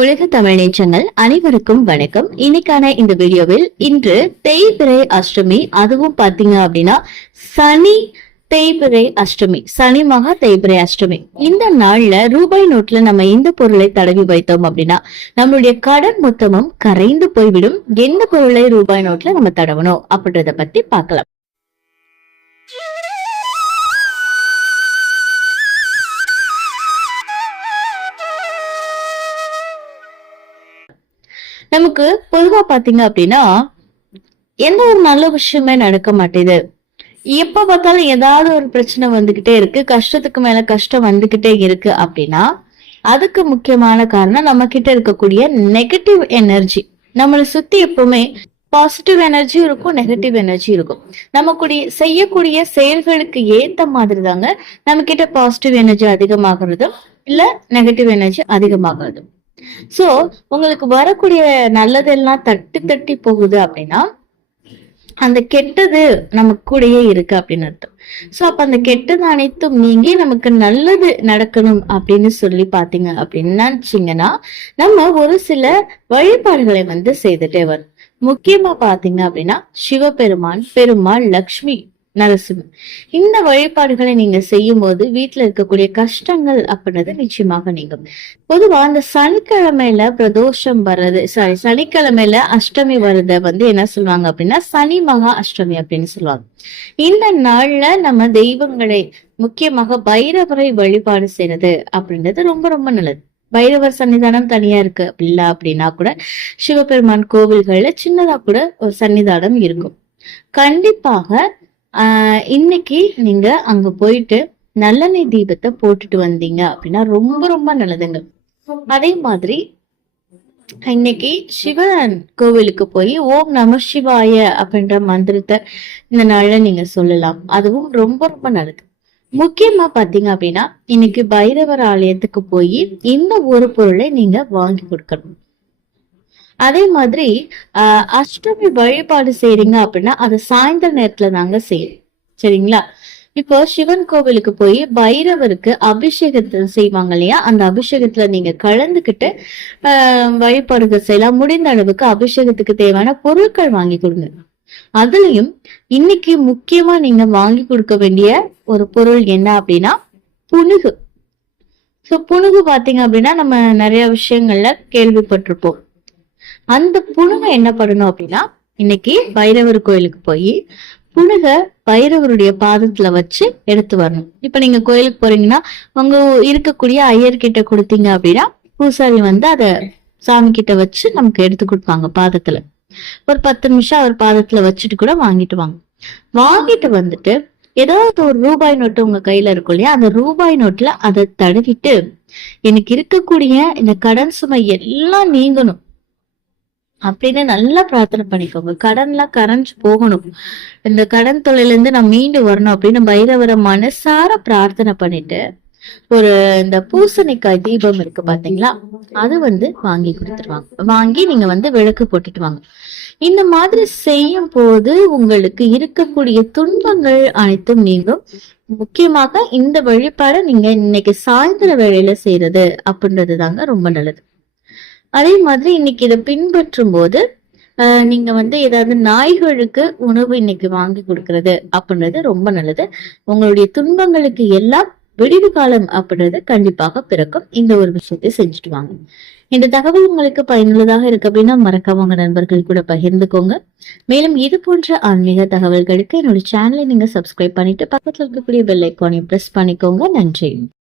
உலக தமிழ் நேச்சங்கள் அனைவருக்கும் வணக்கம். இன்னைக்கான இந்த வீடியோவில் இன்று தேய்பிறை அஷ்டமி. அதுவும் பாத்தீங்க அப்படின்னா சனி தேய்பிறை அஷ்டமி. சனி மகா தேய்பிரை அஷ்டமி. இந்த நாள்ல ரூபாய் நோட்ல நம்ம இந்த பொருளை தடவி வைத்தோம் அப்படின்னா நம்மளுடைய கடன் மொத்தமும் கரைந்து போய்விடும். எந்த பொருளை ரூபாய் நோட்ல நம்ம தடவணும் அப்படின்றத பத்தி பார்க்கலாம். நமக்கு பொதுவா பாத்தீங்க அப்படின்னா எந்த ஒரு நல்ல விஷயமே நடக்க மாட்டேது. எப்ப பார்த்தாலும் ஏதாவது ஒரு பிரச்சனை வந்துகிட்டே இருக்கு கஷ்டத்துக்கு மேல கஷ்டம் வந்துகிட்டே இருக்கு அப்படின்னா அதுக்கு முக்கியமான காரணம் நம்ம கிட்ட இருக்கக்கூடிய நெகட்டிவ் எனர்ஜி நம்மளை சுத்தி எப்பவுமே பாசிட்டிவ் எனர்ஜி இருக்கும் நெகட்டிவ் எனர்ஜி இருக்கும். நம்ம கூடிய செய்யக்கூடிய செயல்களுக்கு ஏத்த மாதிரி தாங்க நம்ம கிட்ட பாசிட்டிவ் எனர்ஜி அதிகமாகிறதும் இல்ல நெகட்டிவ் எனர்ஜி அதிகமாகிறதும் சோ உங்களுக்கு வரக்கூடிய நல்லதெல்லாம் தட்டி தட்டி போகுது அப்படின்னா அந்த கெட்டது நம்ம கூடயே இருக்கு அப்படின்னு அர்த்தம். சோ அப்ப அந்த கெட்டது அனைத்தும் நீங்கி நமக்கு நல்லது நடக்கணும் அப்படின்னு சொல்லி பாத்தீங்க அப்படின்னு நினைச்சீங்கன்னா நம்ம ஒரு சில வழிபாடுகளை வந்து செய்துட்டே வரும். முக்கியமா பாத்தீங்க அப்படின்னா சிவபெருமான் பெருமாள் லக்ஷ்மி நரசிம்மன். இந்த வழிபாடுகளை நீங்க செய்யும் போது வீட்டுல இருக்கக்கூடிய கஷ்டங்கள் அப்படின்றது நிச்சயமாக நீங்கும். பொதுவா அந்த சனிக்கிழமையில பிரதோஷம் வர்றது சாரி சனிக்கிழமையில அஷ்டமி வர்றத வந்து என்ன சொல்லுவாங்க அப்படின்னா சனி மகா அஷ்டமி அப்படின்னு சொல்லுவாங்க. இந்த நாள்ல நம்ம தெய்வங்களை முக்கியமாக பைரவரை வழிபாடு செய்யறது அப்படின்றது ரொம்ப ரொம்ப நல்லது. பைரவர் சன்னிதானம் தனியா இருக்கு இல்ல அப்படின்னா கூட சிவபெருமான் கோவில்கள்ல சின்னதா கூட ஒரு சன்னிதானம் இருக்கும். கண்டிப்பாக இன்னைக்கு நீங்க அங்க போயிட்டு நல்லெண்ணெய் தீபத்தை போட்டுட்டு வந்தீங்க அப்படின்னா ரொம்ப ரொம்ப நல்லதுங்க. அதே மாதிரி இன்னைக்கு சிவன் கோவிலுக்கு போய் ஓம் நம சிவாய அப்படின்ற மந்திரத்தை இந்த நாள்ல நீங்க சொல்லலாம். அதுவும் ரொம்ப ரொம்ப நல்லது. முக்கியமா பாத்தீங்க அப்படின்னா இன்னைக்கு பைரவர் ஆலயத்துக்கு போய் இந்த ஒரு பொருளை நீங்க வாங்கி கொடுக்கணும். அதே மாதிரி அஷ்டமி வழிபாடு செய்றீங்க அப்படின்னா அது சாயந்தர நேரத்துல நாங்க செய்யும் சரிங்களா? இப்போ சிவன் கோவிலுக்கு போய் பைரவருக்கு அபிஷேகத்தை செய்வாங்க இல்லையா? அந்த அபிஷேகத்துல நீங்க கலந்துக்கிட்டு வழிபாடுகள் செய்யலாம். முடிந்த அளவுக்கு அபிஷேகத்துக்கு தேவையான பொருட்கள் வாங்கி கொடுங்க. அதுலயும் இன்னைக்கு முக்கியமா நீங்க வாங்கி கொடுக்க வேண்டிய ஒரு பொருள் என்ன அப்படின்னா புனுகு. சோ புனுகு பாத்தீங்க அப்படின்னா நம்ம நிறைய விஷயங்கள்ல கேள்விப்பட்டிருப்போம். அந்த புணுகை என்ன பண்ணணும் அப்படின்னா இன்னைக்கு பைரவர் கோயிலுக்கு போய் புணுக பைரவருடைய பாதத்துல வச்சு எடுத்து வரணும். இப்ப நீங்க கோயிலுக்கு போறீங்கன்னா உங்க இருக்கக்கூடிய ஐயர்கிட்ட கொடுத்தீங்க அப்படின்னா பூசாரி வந்து அதை சாமி கிட்ட வச்சு நமக்கு எடுத்து கொடுப்பாங்க பாதத்துல. ஒரு பத்து நிமிஷம் அவர் பாதத்துல வச்சுட்டு கூட வாங்கிட்டு வாங்க. வாங்கிட்டு வந்துட்டு ஏதாவது ஒரு ரூபாய் நோட்டு உங்க கையில இருக்கும் இல்லையா அந்த ரூபாய் நோட்டுல அதை தடவிட்டு எனக்கு இருக்கக்கூடிய இந்த கடன் சுமை எல்லாம் நீங்கணும். அப்படின்னு நல்லா பிரார்த்தனை பண்ணிக்கோங்க. கடன்லாம் கரைஞ்சு போகணும். இந்த கடன் தொழில இருந்து நான் மீண்டு வரணும் அப்படின்னு பைரவரை மனசார பிரார்த்தனை பண்ணிட்டு ஒரு இந்த பூசணிக்காய் தீபம் இருக்கு பாத்தீங்களா? அது வந்து வாங்கி கொடுத்துருவாங்க. வாங்கி நீங்க வந்து விளக்கு போட்டுட்டு வாங்க. இந்த மாதிரி செய்யும் போது உங்களுக்கு இருக்கக்கூடிய துன்பங்கள் அனைத்தும் நீங்கும். முக்கியமாக இந்த வழிபாடை நீங்க இன்னைக்கு சாயந்தர வேலையில செய்யறது அப்படின்றது தாங்க ரொம்ப நல்லது. அதே மாதிரி இன்னைக்கு இதை பின்பற்றும் போது ஆஹ் நீங்க வந்து ஏதாவது நாய்களுக்கு உணவு இன்னைக்கு வாங்கி கொடுக்கறது அப்படின்றது ரொம்ப நல்லது. உங்களுடைய துன்பங்களுக்கு எல்லாம் விடிவு காலம் அப்படின்றது கண்டிப்பாக பிறக்கும். இந்த ஒரு விஷயத்தை செஞ்சுட்டு வாங்க. இந்த தகவல் உங்களுக்கு பயனுள்ளதாக இருக்கு அப்படின்னா மறக்காம உங்க நண்பர்கள் கூட பகிர்ந்துக்கோங்க. மேலும் இது போன்ற ஆன்மீக தகவல்களுக்கு என்னோட சேனலை நீங்க சப்ஸ்கிரைப் பண்ணிட்டு பக்கத்துல இருக்கக்கூடிய பெல் ஐக்கானை பிரஸ் பண்ணிக்கோங்க. நன்றி.